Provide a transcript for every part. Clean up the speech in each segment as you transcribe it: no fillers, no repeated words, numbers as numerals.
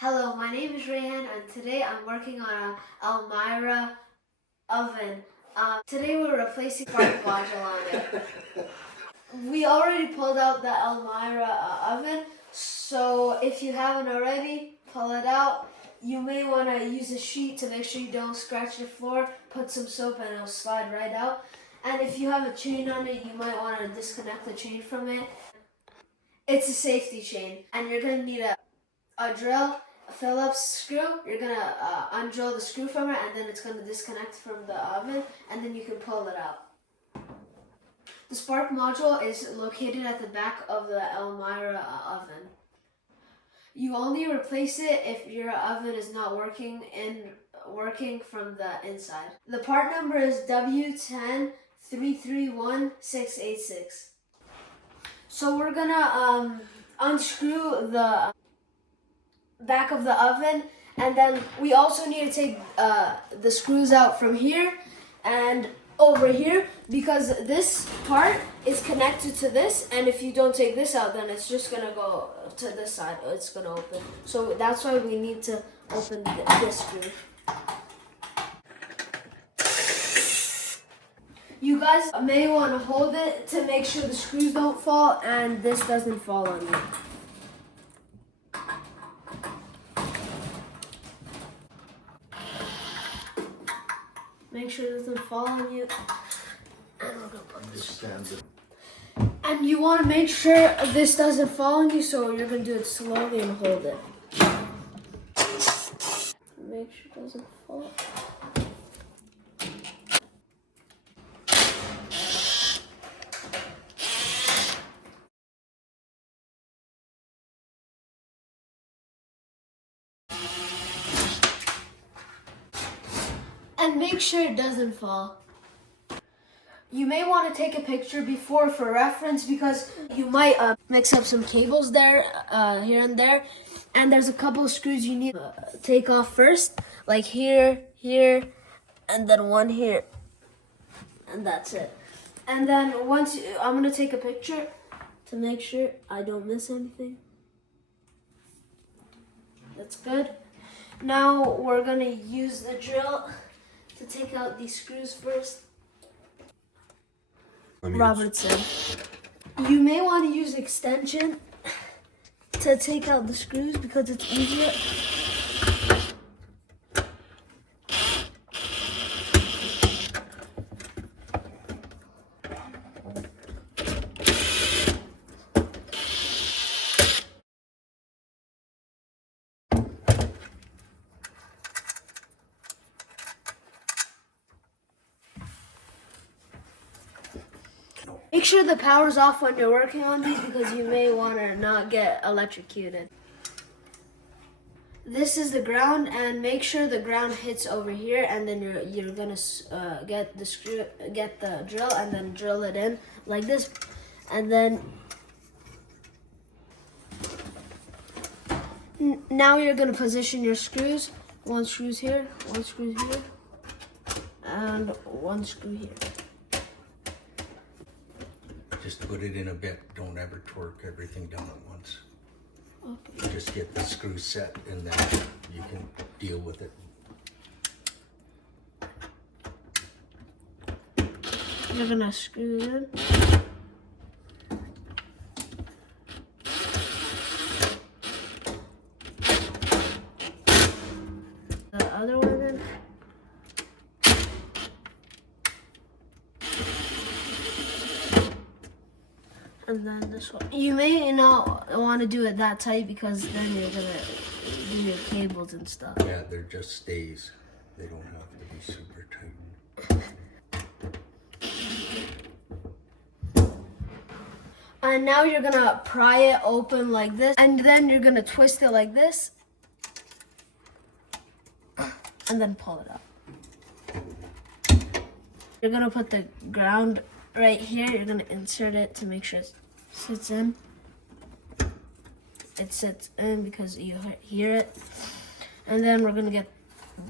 Hello, my name is Rayhan and today I'm working on an Elmira oven. Today we're replacing part module on it. We already pulled out the Elmira oven, so if you haven't already, pull it out. You may want to use a sheet to make sure you don't scratch the floor. Put some soap and it'll slide right out. And if you have a chain on it, you might want to disconnect the chain from it. It's a safety chain, and you're going to need a drill, a Phillips screw. You're going to undrill the screw from it, and then it's going to disconnect from the oven, and then you can pull it out. The spark module is located at the back of the Elmira oven. You only replace it if your oven is not working from the inside. The part number is W10331686. So we're gonna unscrew the back of the oven, and then we also need to take the screws out from here and over here, because this part is connected to this, and if you don't take this out, then it's just gonna go to this side. It's gonna open. So that's why we need to open this screw. You guys may want to hold it to make sure the screws don't fall and this doesn't fall on you. Make sure it doesn't fall on you. And we're gonna put this. And you want to make sure this doesn't fall on you, so you're gonna do it slowly and hold it. Make sure it doesn't fall. And make sure it doesn't fall. You may want to take a picture before for reference, because you might mix up some cables there, here and there. And there's a couple of screws you need to take off first, like here, here, and then one here. And that's it. And then I'm going to take a picture to make sure I don't miss anything. That's good. Now we're going to use the drill to take out these screws first. Robertson. You may want to use extension to take out the screws because it's easier. Make sure the power's off when you're working on these, because you may want to not get electrocuted. This is the ground, and make sure the ground hits over here, and then you're gonna get the drill, and then drill it in like this, and then now you're gonna position your screws. One screw's here, one screw here, and one screw here. Just put it in a bit. Don't ever torque everything down at once. Okay. Just get the screw set, and then you can deal with it. You're gonna screw it in. The other one in. And then this one. You may not want to do it that tight, because then you're gonna do your cables and stuff. Yeah, they're just stays. They don't have to be super tight. And now you're gonna pry it open like this, and then you're gonna twist it like this, and then pull it up. You're gonna put the ground right here. You're gonna insert it to make sure it sits in. It sits in because you hear it. And then we're gonna get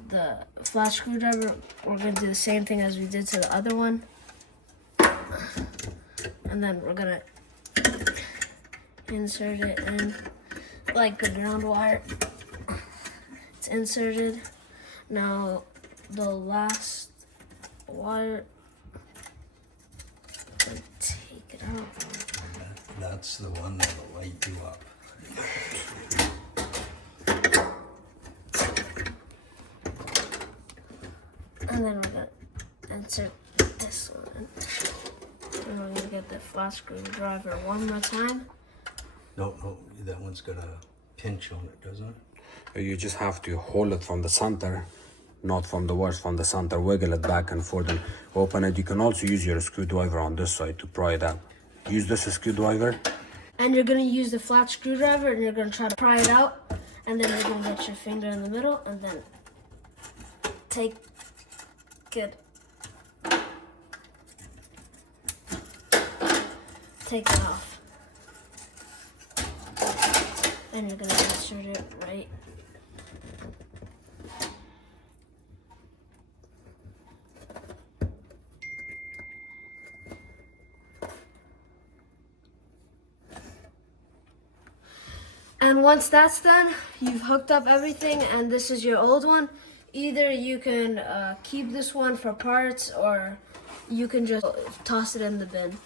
the flat screwdriver. We're gonna do the same thing as we did to the other one. And then we're gonna insert it in like the ground wire. inserted. Now the last wire, take it out. That's the one that'll light you up. And then we're gonna insert this one. And we're gonna get the flat screwdriver one more time. No, that one's got a pinch on it, doesn't it? You just have to hold it from the center, not from the worst, from the center. Wiggle it back and forth and open it. You can also use your screwdriver on this side to pry it out. Use this screwdriver. And you're gonna use the flat screwdriver and you're gonna try to pry it out. And then you're gonna get your finger in the middle and then take it. Take it off. And you're gonna insert it right. And once that's done, you've hooked up everything and this is your old one. Either you can keep this one for parts or you can just toss it in the bin.